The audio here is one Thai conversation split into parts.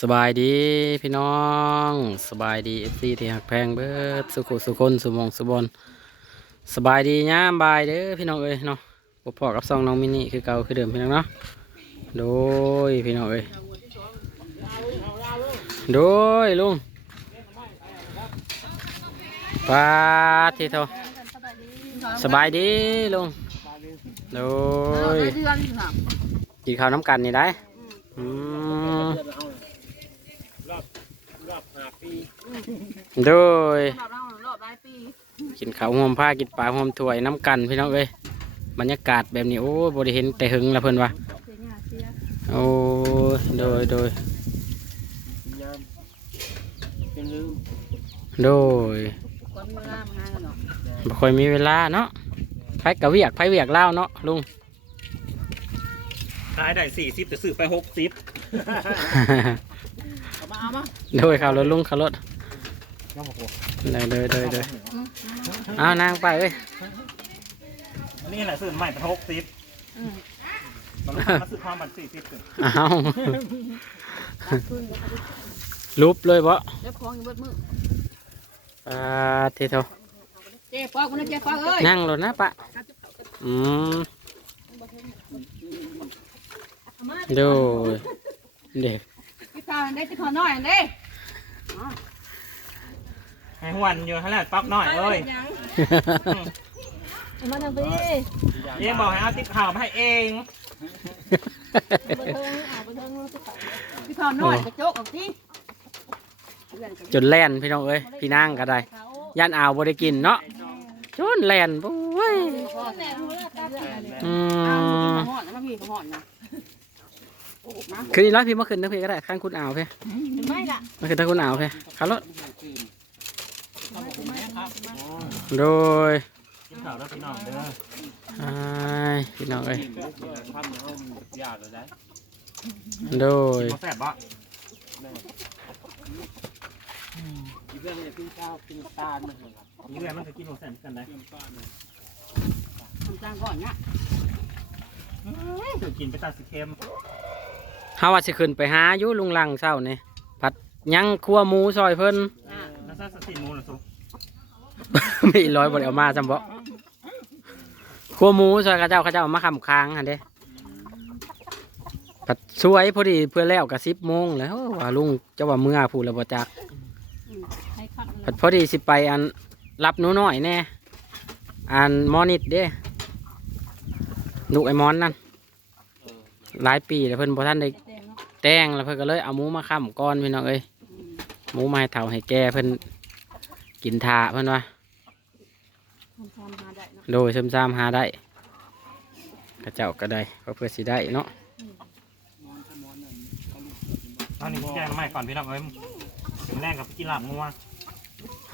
สบายดีพี่น้องสบายดีเอฟซีที่หักแพงเบิดสุขุสุคนสุมองสุบอลสบายดีย่ามบายเด้อพี่น้องเอ้ยเนาะพบพอกับซองน้องมินิคือเก่าคือเดิมพี่น้องเนาะโดยพี่น้องเอ้ยโดยลุงปาทีเท่าสบายดีลุงโดยเดือนค่ะกินข้าวน้ำกันนี่ได้อืม รอบห้าปี โดยรอบเรารอบหลายปีกินข้าวหอมผ้ากินปลาหอมถ้วยน้ำกันพี่น้องเอ้ยบรรยากาศแบบนี้โอ้บริเห็นแต่หึงละเพิ่นว่าเสียหน้าเสียโอ้ยโดยโดยยามเป็นลืมโดยคนเมื่อมางานกันเนาะบ่ค่อยมีเวลาเนาะไผกะเวียกไผเวียกเล่าวเนาะลุง ขายได้สี่สิบแต่ซื้อไปหกสิบเอามาเอามาโดยข่าวรถลุงข่าวรถ น้องบอกเลยเลยเลยเลยเอานางไปเอ้ยอันนี้แหละซื้อใหม่เป็นหกสิบอืมมันมาซื้อความบันสี่สิบถึงเอาขึ้นรูปเลยบ่เล็บคล้องอยู่เบิดมือปาทีเท่าเจ๊ปอกคนนั้นเจ๊ปอกเอ้ยนั่งรถนะปะอืมโดยเด็กพี่ข้าวได้ที่ขอน้อยอันเด้ให้หวนอยู่ให้แล้วป๊อกน้อยเอ้ยมาทำพี่เองบอกให้เอาติ๊บข่าวมาให้เองพี่ข้าวน้อยกระโจกออกที่จนแล่นพี่น้องเอ้ยพี่นางก็ได้ย่านอ่าวบ่ได้กินเนาะจนแล่นโอ้ยอืมหอนนะพี่หอนนะคืนนี้ร้อยพี่มาขึ้นนะพี่ก็ได้ข้างคุณอ่าวพี่ไม่ละมาขึ้นทางคุณอ่าวพี่ขับรถ โดยกินข่าวแล้วพี่น้องเด้ออ้ายพี่น้องเอ้ยความเหนียวมันยากเลยได้โดยกินแซ่บบ่เรื่องจะกินข้าวกินตาลมันเหรอครับนี่แหละมันจะกินโอแซ่บกันได้ทำจางก่อนเนี่ยคือกินไปตาสีเค็มเฮาว่าสิขึ้นไปหาอยู่ลุงลังเช้านี่ผัดยังครัวหมูซอยเพิ่นแล้วซาสติมูลสุกไม่ร้อยบ่ได้เอามาจำบ่ครัวหมูซอยเขาเจ้าเขาเจ้าเอามาคำค้างหั่นเด้ผัดสวยพอดีเพื่อแล้วก็10โมงแล้วว่าลุงเจ้าว่าเมื่อพูดแล้วบ่จักให้คัดผัดพอดีสิไปอันรับหนูน้อยแน่อันมอนิดเด้ลูกไอ้มอนนั่นหลายปีแล้วเพิ่นบ่ทันได้แดงเนาะแต่งแล้วเพิ่นก็เลยเอาหมูมาค้ำก้อนพี่น้องเอ้ยหมูมาให้เฒ่าให้แก่เพิ่นกินทาเพิ่นว่า โดยซึมซามหาได้กระเจ้าก็ได้ก็เพื่อสิได้เนาะตอนนี้แกงใหม่ก่อนพี่น้องเอ้ยถึงแรกกับกินลาบงัว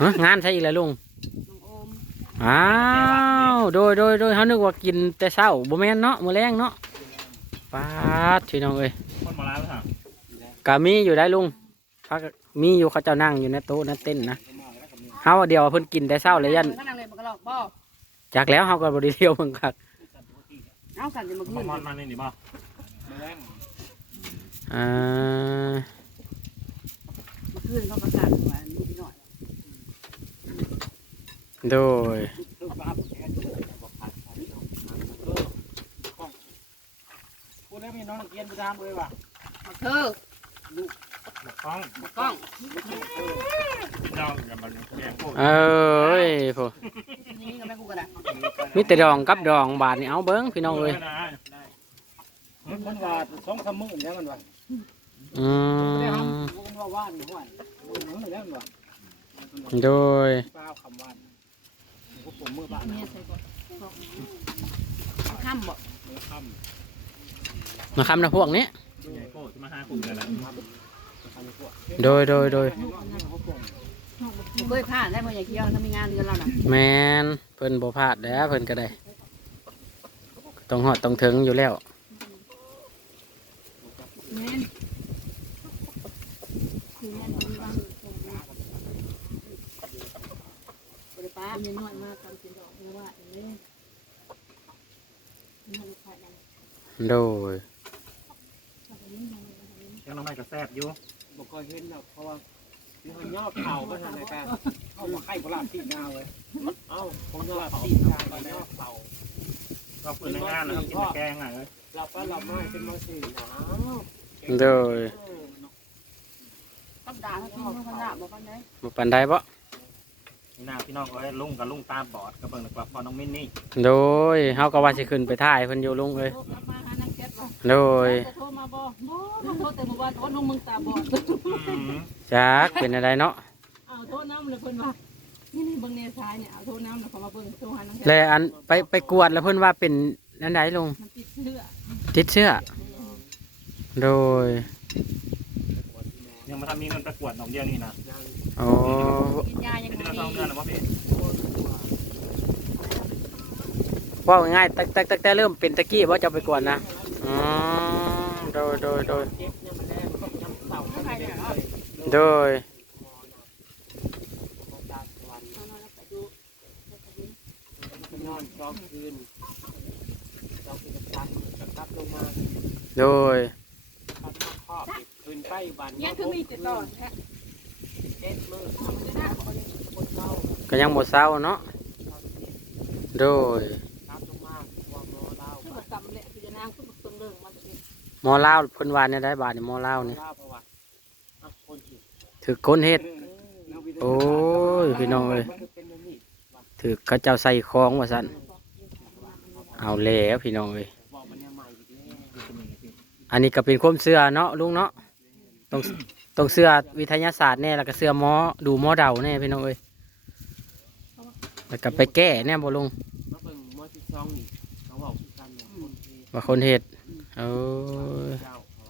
ฮะงานใช่อีกแล้วลุงน้องโอมอ้าวโดยโดยโดยเขานึกว่ากินแต่เช้าบ่แม่นเนาะมื้อแรงเนาะปาดพี่น้องเอ้ยคนมาแล้วค่ะก็มีอยู่ได้ลุงพักมีอยู่เขาเจ้านั่งอยู่ในโต๊ะนั่นเต้นนะ เฮาเดียวเพิ่นกินแต่เช้าเลยยันก็นั่งเลยมันก็หลอกบ่จากแล้วเฮาก็บ่ได้เที่ยวเพิ่นคักเอาสั่นจะมามขึ้นอนมาในนี่บ่อ่ามาขึ้นเขาก็สั่นว่านี่พี่หน่อยโดยพูดได้มีน้องนักเรียนประจำเลยว่ะมาเธอ ต้องมากล้องเจ้ากับมันแกงพวกเอ้ยโพนี่ก็ไม่คู่กันอะมีแต่ดองกับดองบาทนี่เอาเบิ้งพี่น้องเอ้ยมันว่าสองสามมื้อแล้วมันว่าอืได้ทมำมันว่าว่านห้วยมันแล้วมันว่าโดยเปล่าคำว่านพวกผมเมื่อบ้านเมียใส่ก่อนข้ามบ่เมื่อค่มาคำนะพวกนี้ใหญ่โคตรมาหาคุณเลยแหละำทำพวก โดยโดยโดยเคยผ่านได้เมื่ออย่างเที่ยวถ้ามีงานเดือนแล้วน่ะแมนเพิ่นบ่พลาดแล้วเพิ่นก็ได้ต้องหอดต้องถึงอยู่แล้วแม่นคือแม่นมีบ้างบริป้ามีน้อยมากการกินดอกเมื่อว่าเอ้ยนี่มันขายดังโดย ยังน้องไม่ก็แซ่บอยู่ อบอกก็เห็นแล้วเพราะว่ามันยอดเข่าก็ทำในการเข้ามาไข่โบราณตีนาเลยเอ้าผมยอดตีนาไปยอดเข่าก็ปืนในงานนะครับกินแต่แกงอะเอ้ยเราก็เราไม่เป็นมาสี่หนาวโดยต้องด่าเขาต้องขนาดบอกกันไหนบ่ปานใดบ่นี่หน้าพี่น้องเอ้ยลุงกับลุงตาบอดกับเบิ่งดีกว่าพอน้องมินนี่ โดยเฮาก็ว่าสิขึ้นไปถ่ายเพิ่นอยู่ลุงเอ้ย โทรกลับมาหานักเก็ตว่าโดยจะโทรมาบ่บ่มาโทรแต่เมื่อวานโทรน้องมึงตาบอดอืมจักเป็นอะไรเนาะเอาโทรน้ำเลยเพิ่นว่านี่นี่เบิ่งในซ้ายเนี่ยเอาโทรน้ำแล้วเขามาเบิ่งโทรหานักเก็ตและอันไปไปกวดแล้วเพิ่นว่าเป็นอันใดลุงมันติดเชื้อติดเชื้อโดยยังมาทำมีเงินประกวดหนองเดียวนี่นะโอ้กินยายังเป็นบ่เดือนมีสองเดือนแล้วป่ะพี่ว่าง่ายๆตั้งตั้งตั้งแต่เริ่มเป็นตะกี้ว่าจะไปกวดนะอ๋อ โดยโดยโดยโดยยังถือมีเจ็ดมือดคร้าก็ยังหมดเศร้าเนาะโดย มอลาวเพิ่นว่าเนี่ยได้บาทนี่มอลาวนี่เล่าเพราะว่ถือคนเฮ็ดโอ้ยพี่น้องเอ้ยถือเขาเจ้าใส่ของว่าซั่นเอาแล้วพี่น้องเอ้ยอันนี้ก็เป็นความเชื่อเนาะลุงเนาะต้องต้องเชื่อวิทยาศาสตร์แน่แล้วก็เชื่อหมอดูหมอเดาแน่พี่น้องเอ้ยแล้วก็ไปแก้แน่บ่ลุงมาเนี่เขาบอกคือกันเนี่ยคนที่ว่าคนเฮ็ด โอ้ยเจ้าเขา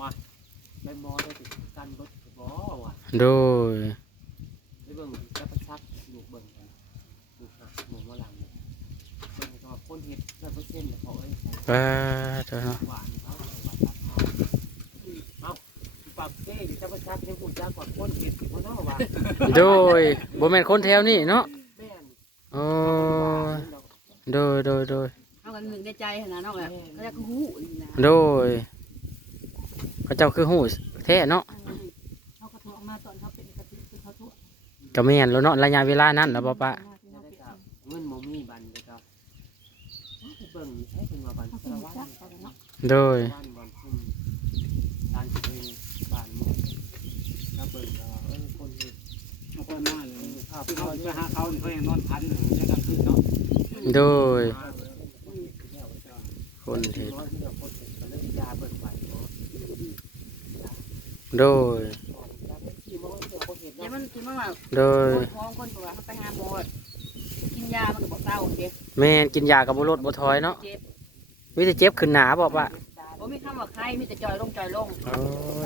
ว่าได้มอได้ติดกันรถบ่ว่ะโดยได้เบิ่งจะประชักลูกเบิ่งกันลูกหักหมูมาหลังเนี่ยเบิ่งก็คนเฮ็ดร้อยเปอร์เซ็นต์เขาเอ้ยป้าเจ้าเนาะหวานเขาหวานตัดเขาเอ้าปากเก้ดิจะประชักยังกูจ้ากว่าคนเฮ็ดสิบ่เนาะว่าโดยบ่แม่นคนแถวนี้เนาะแม่นโอ้ยโดยโดยโดยเอากัน หนึ่งในใจหั่นน่ะเนาะแบบเขาจะฮู้นี่นะโดยเขาเจ้าคือหูแท้เนาะเขาก็โทรมาตอนเขาเป็นกะทิคือเขาโทรก็แม่นแล้วเนาะระยะเวลานั้นแล้วบ่ปะเงินบ่มีบันเลยครับเบิ่งใช้เป็นว่าบันเขาสารคือวัตจักรเขาเนาะโดยบ้านบอลคุมร้านที่เป็นบ้านหมู่ถ้าเปิดก็เออคนเห็ดเอาคนมาเลยภาพคือเขาเขาจะไปหาเขาเนี่ยเขายังนอนพันอยู่ในกลางคืนเนาะโดยมา คนเฮ็ดน้อยที่เราคนเห็ดก็เลยยาเปิดไฟเนาะโดยยาเป็นขี้มันก็คนเห็ดเดี๋ยวเนาะมันคิดว่าโดยท้องคนตัวเขาไปหาหมอกินยามันก็บ่เศร้าเด้แม่นกินยากับบ่ลดบ่ถอยเนาะเจ็บมีแต่เจ็บขึ้นหนาบ่ปะบ่มีคำว่าใครมีแต่จอยลงจอยลงโอ้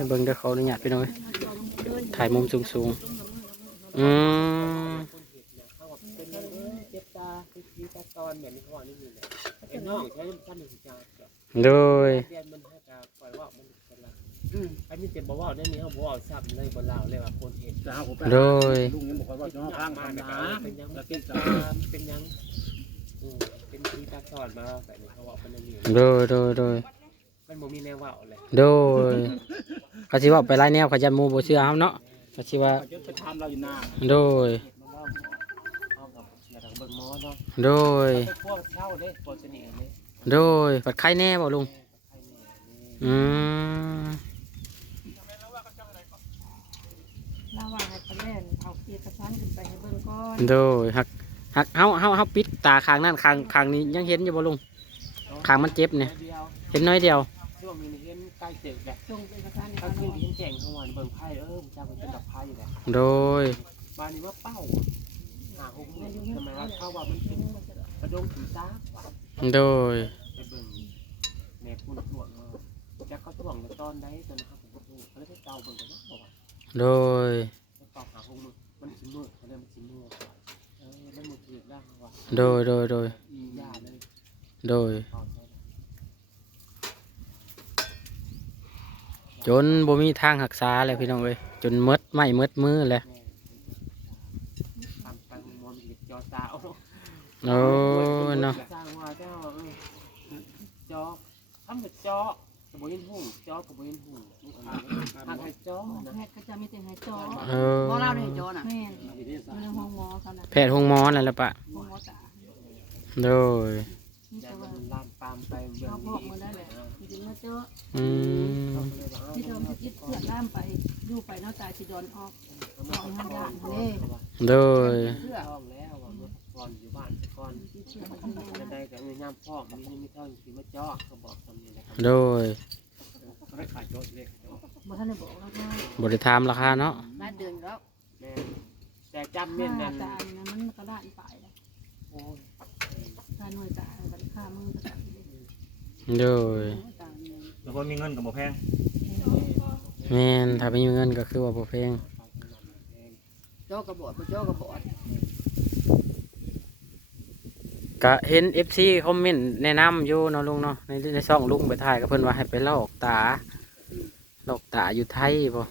ยเบิ่งเด้อเขาอนุญาตพี่น้องเอ้ยถ่ายมุมสูงๆอืม เป็นขี้ตาตอนแบบนี้เขาบอกนี่นี่แหละไอ้น้องใช้ท่านหนึ่งจานโดยเรียนมันให้การปล่อยว่ามันเป็นละอืมไอ้นี่เจ็บบ่ว่าได้นี่เขาบ่ว่าซับเลยบ่เล่าเลยว่าคนเห็ดจะหาผมไปโดยลุงยังบอกว่าจะข้างกันนะเป็นยังแล้วเป็เป็นนตาตาเป็นยังอืมเป็นที่ตาสอนมาแต่นี่เขาบอกเป็นอันนี้โดยโดยโดยมันบ่มีแนวเว่าเลยโดยเขาสิเว่าไปหลายแนวเขาจะหมู่บ่เชื่อเฮาเนาะเขาสิว่าจะไปทำเราอยู่หน้าโดย โดยไปพวกเช่าเด้พวกเสน่ห์เด้โดยปัดไข้แน่บ่ลุงใครแน่นี่อืมลาว่าให้ไปเล่นเอาเกียร์กระชั้นขึ้นไปให้เบิ่งก่อนโดยหักหักเฮาเฮาเฮาปิดตาข้างนั้นข้างข้างนี้ยังเห็นอยู่บ่ลุงข้างมันเจ็บเนี่ยเดียวเห็นน้อยเดียวช่วงนี้เห็นใกล้เจ็บแหละส่งเป็นกระชั้นให้ถ้าเขาขึ้นที่แจ้งทั้งวันเบิ่งไพ่เออมันจะเป็นกับไพ่แหละโดยบ้านนี้ว่าเป้า หาหกมื้อทำไมว่าเข้าว่ามันเป็นกระดงสีตาว่ะโดยไปเบิ่งแม่คุณถ่วงมาจะเขาถ่วงในตอนใดตอนนะครับผมก็ดูเขาเลยไปเกาเบิ่งกันเนาะบอกว่าโดยไปเกาหาหกมือมันสิมือเขาเรียกมันสิมือเออแล้วมือถือได้ว่าโดยโดยโดยอียาเลยโดยตอนนั้นจนบ่มีทางรักษาเลยพี่น้องเอ้ยจนหมดไม้หมดมือเลย แม่ทำไปมอนหยิบจอตาเอา โอ้ยเนาะสร้างว่าเจ้าเออจอทำกับจอสมบูรณ์หุ่งจ้อสมบูรณ์หุ่งทางไทยจ้อนะแพทย์ก็จะมีแต่ให้จอเออบ่เล่าได้จอน่ะแม่นอยู่ในห้องหมอเขาน่ะแพทย์ห้องหมอนั่นแหละปะห้องหมอตาโดยนี่อย่าแต่ว่ามันลามปามไปเบื้องเขาบนี้อกมาได้แหละจริงๆว่าเจ้าอืมเขาเลยว่าที่เราจะคิดเสียล่ามไปอยู่ไปเนอกตายสิดอนออก เอามาทำงานโดย เสื้อห้องแล้ จะนั่นได้กับเงินย่ำพ่อมีมีเท่าที่มาจ้อเขาบอกคำนี้นะครับโดยเขาได้ขายโจ๊กเล็กบ่ท่านได้บอกแล้วว่าบริธามราคาเนาะรายเดือนแล้วแม่แต่จำเม่นค่านั่นตาเนี่ยมันก็ด้านไปแล้วโอ้ยค่าหน่วยตาบัตรค่ามือก็ตาโดยต่างเงินแล้วคนมีเงินกับบ่แพงแม่นถ้าไม่มีเงินก็คือว่าบ่เพลงจอกระบอดบ่จอกระบอด ก็เห็น FC คอมเมนต์แนะนำอยู่เนาะลุงเนาะในในช่องลุงไปถ่ายกับเพิ่นว่าให้ไปลอกตาลอกตาอยู่ไทยบ่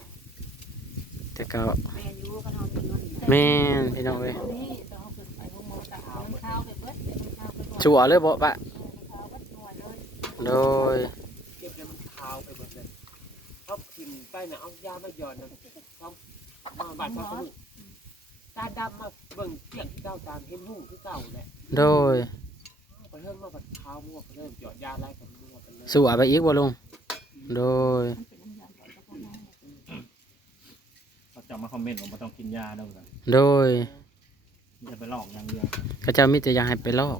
แต่ก็แม่อยู่กันเฮาเป็นเงินแม่นพี่น้องเอ้ยนี่ต้องเอาขึ้นไปห้องหมอตาเอาข้าวไปเบิดเดี๋ยวมันข้าวไปก่อนชัวร์เลยบ่ปะข้าววัดหน่วยเลยโดยเก็บแล้วมันขาวไปหมดเลยเขาขึ้นไปนะเอายามาหย่อนนะเขามาบาดเขาสนุกตาดำมา เบิ่งเกี่ยงที่เก้าตามเห็นหุ่งที่เก่าแหละโดยไปเริ่มมาบัดขาวมั่วไปเริ่มหยอดยาไล่กันมั่วกันเลยสัวไปอีกบ่ลุงโดยมันเป็นน้ำยาหยอดกระเพาะน้เขาจะมาคอมเมนต์ว่าบ่ต้องกินยาเด้อกันโดยอย่าไปหลอกอย่างเดียวก็เจ้ามีแต่อยากให้ไปลอก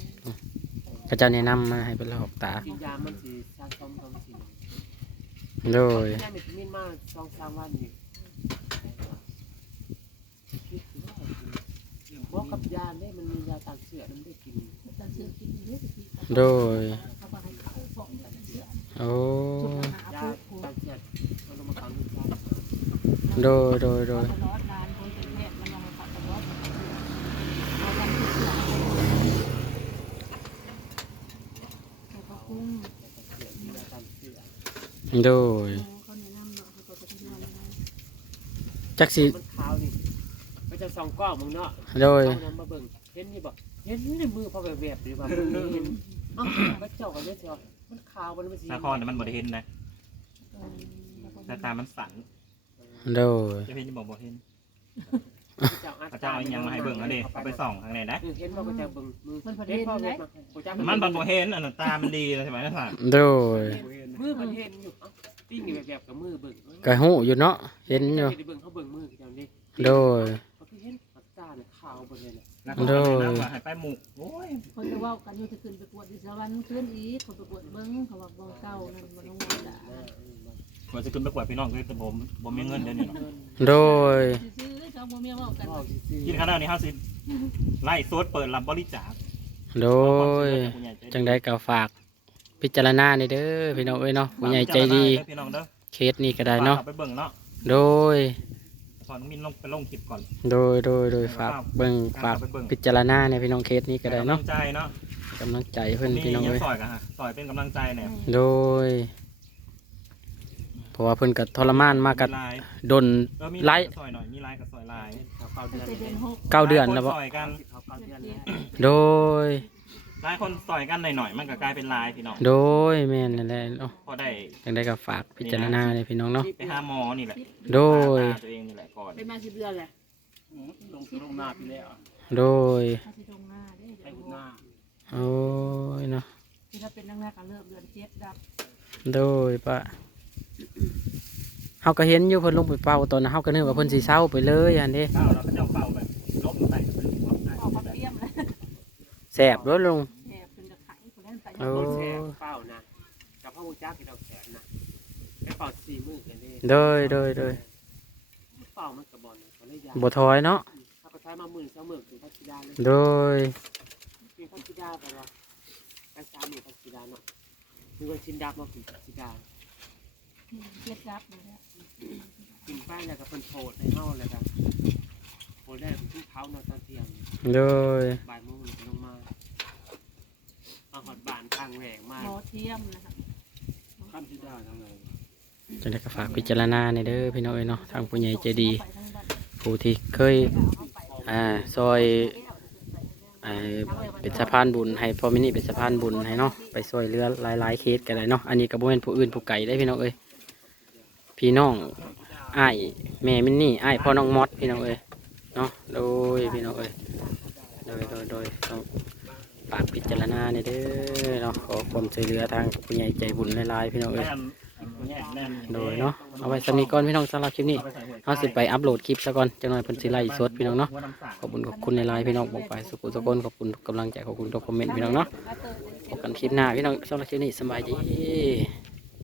ก็เจ้าแนะนำมาให้ไปลอกตากินยามันสีชาต้มท้องสินโดยยาเม็ดมินมาสองสามวันนี่ บอกกับยาเนี่ยมันมียาตามเสือมันได้กินำแต่เสือกินเยอะสิโดยเขาบอกให้เขาฟ้องแต่เสือโอ้ชุดอาหารยาผู้ผู้ตามเสือมันลงมาขังลูกชายโดยโดยโดยตลอดนานคนเป็นแพทย์มันยังมาขัดตลอดเราทำเสือให้เขาคุ้มเสือมียาตามเสือโดยเขาแนะนำเนาะเขาก็จะทำงานได้จักสิ จะส่องกล้องมึงเนาะโดยเอาน้ำมาเบิ่งเห็นนี่บอกเห็นในมือพอแบบแบบหรือว่าเห็นเอ้าพระเจ้ากันเนี่ยเชียวมันขาวมันมันสีนาครน่ะมันบ่ได้เห็นนะแต่ตามันสั่นโดยจะเห็นจะบอกบ่เห็นพระเจ้าเขาจะเอาอีหยังมาให้เบิ่งแล้วเด้เอาไปส่องข้างในนะเห็นว่าพระเจ้าเบิ่งมือมันประเห็เด็นนพ่อไหแบบมาพระเจ้ามันบ่บ่เห็นอันนั้นตามันดีเลยใช่ไหมนะสั่นโดยมือมันเห็นอยู่เอ้าปิ้งแบบแบบกับมือเบิ่งก็หูอยู่เนาะเห็นอยู่เบิ่งเขาเบิ่งมือเจ้านี่โดย เขาคือเห็นพระเจ้าเนี่ยขาวหมดเลยเนี่ยนาครนะว่าให้ไปหมุกโอ้ยคนจะว่ากันอยู่จะขึ้นไปกวดดิสวรรค์ขึ้นอีกคนไปกวดเบิ้งเขาบอกบ่เก่านั่นมันต้องมาด่าว่าจะขึ้นไปกวดพี่น้องคือแต่ผมบ่มีเงินเดี๋ยวนี้เนาะโดย ซื้อเขาบ่มีเว่ากันพ่อสิกินข้าวแล้วนี่เฮาสิไล่โซดเปิดรับบริจาคโดย จังได้ก็ฝากพิจารณาในเด้อพี่น้องเอ้ยเนาะผู้ใหญ่ใจดี พี่น้องเด้อเคสนี้ก็ได้เนาะ ฝกไปเบิ่งเนาะ โดย พอน้องมินลงไปลงคลิปก่อน โดยโดยโดยฝากเบิ่งฝากพิจารณาในพี่น้องเคสนี้ก็ได้เนาะกำลังใจเนาะกำลังใจเพิ่นนี่พี่น้องยังเอ้ยซอยกันฮะซอยเป็นกำลังใจเนี่ยโดยเพราะว่าเพิ่นก็ทรมานมากับลายดนเออมีไลลายฟ์กับซอยหน่อยมีลายกับซอยลายเขาเข้าเดือนจะเดือนหกเก้าเดือนแล้วบ่หายคซอยกันเขาเข้าเดือนแล้วโดย หลายคนซอยกันหน่อยๆมันก็กลายเป็นลายพี่น้องโดยแม่นนั่นแหละเนาะพอได้จังได้ก็ฝากพิจารณาในพี่น้องเนาะไปหาหมอนี่แหละโดยตาตัวเองนี่แหละก่อนเป็นมาสิบเดือนแหละลงลงหน้าไปแล้วโดยเขาสิตรงหน้าได้ไอ้เดี๋ยวหน้าโอ้ยเนาะที่เราเป็นนักแรกก็เริ่มเดือนเจ็ดดับโดยปะเฮาก็เห็นอยู่เพิ่นลงไปเป่าตอนนั้นเฮาก็นึกว่าเพิ่นสิเศร้าไปเลยอันนี้เป้าเราก็จะ แสบเด้อลุงแอบเป็นกระไข่คนนั้นใส่โอ้โดนแฉเป้านะกับพระพุทธเจ้าที่เราแขนนะแค่เป่าสี่มือกันเลยโดยโดยโดยเป่ามันกระบอกเขาเลยยาบ่ถอยเนาะเขาก็ใช้มาหมื่นสองหมื่นถึงพัชิดาเลยโดยมีพัชิดาไปว่าไปสามหมื่นพัชิดาเนาะมีวันชินดับมาถึงพัชิดาเจ็ดดับเลยเนี่ยกินป้ายแล้วก็เป็นโผล่ในห้องเลยครับ โผล่ได้ทุกเท้านอนตอนเที่ยงโดยบ่ายโมงลงมาเอาหอดบานทางแหวกมาหมอเทียมนะครับขั้นที่ได้ทั้งไงจังได้ก็ฝากพิจารณาในเด้อพี่น้องเอ้ยเนาะทางผู้ใหญ่ใจดี ผู้ที่เคยอ่าซอยไอ้เป็นสะพานบุญให้พ่อมินี่เป็นสะพานบุญให้เนาะไปช่วยเหลือหลายๆเคสกันเลยเนาะอันนี้ก็บ่แม่นผู้อื่นผู้ไกลได้พี่น้องเอ้ยพี่น้องอ้ายแม่มินี่อ้ายพ่อน้องมอดพี่น้องเอ้ย เนาะโดยพี่น้องเอ้ยโดยโดยโดยต้องฝากพิจารณาเนี่ยเด้อเนาะขอความช่วยเหลือทางผู้ใหญ่ใจบุญหลายๆพี่น้องเอ้ยแน่นแน่นแน่นโดยเนาะเอาไว้สำนีก่อนพี่น้องสำหรับคลิปนี้เอาไปใส่หัวเขาสิไปอัพโหลดคลิปซะก่อนจังหน่อยเพิ่นสิไล่สดพี่น้องเนาะหัวน้ำสางขอบคุณขอบคุณในไลน์พี่น้องบอกไปสุขุสุกนขอบคุณทุกกำลังใจขอบคุณทุกคอมเมนต์พี่น้องเนาะพบกันคลิปหน้าพี่น้องสำหรับคลิปนี้สบายดี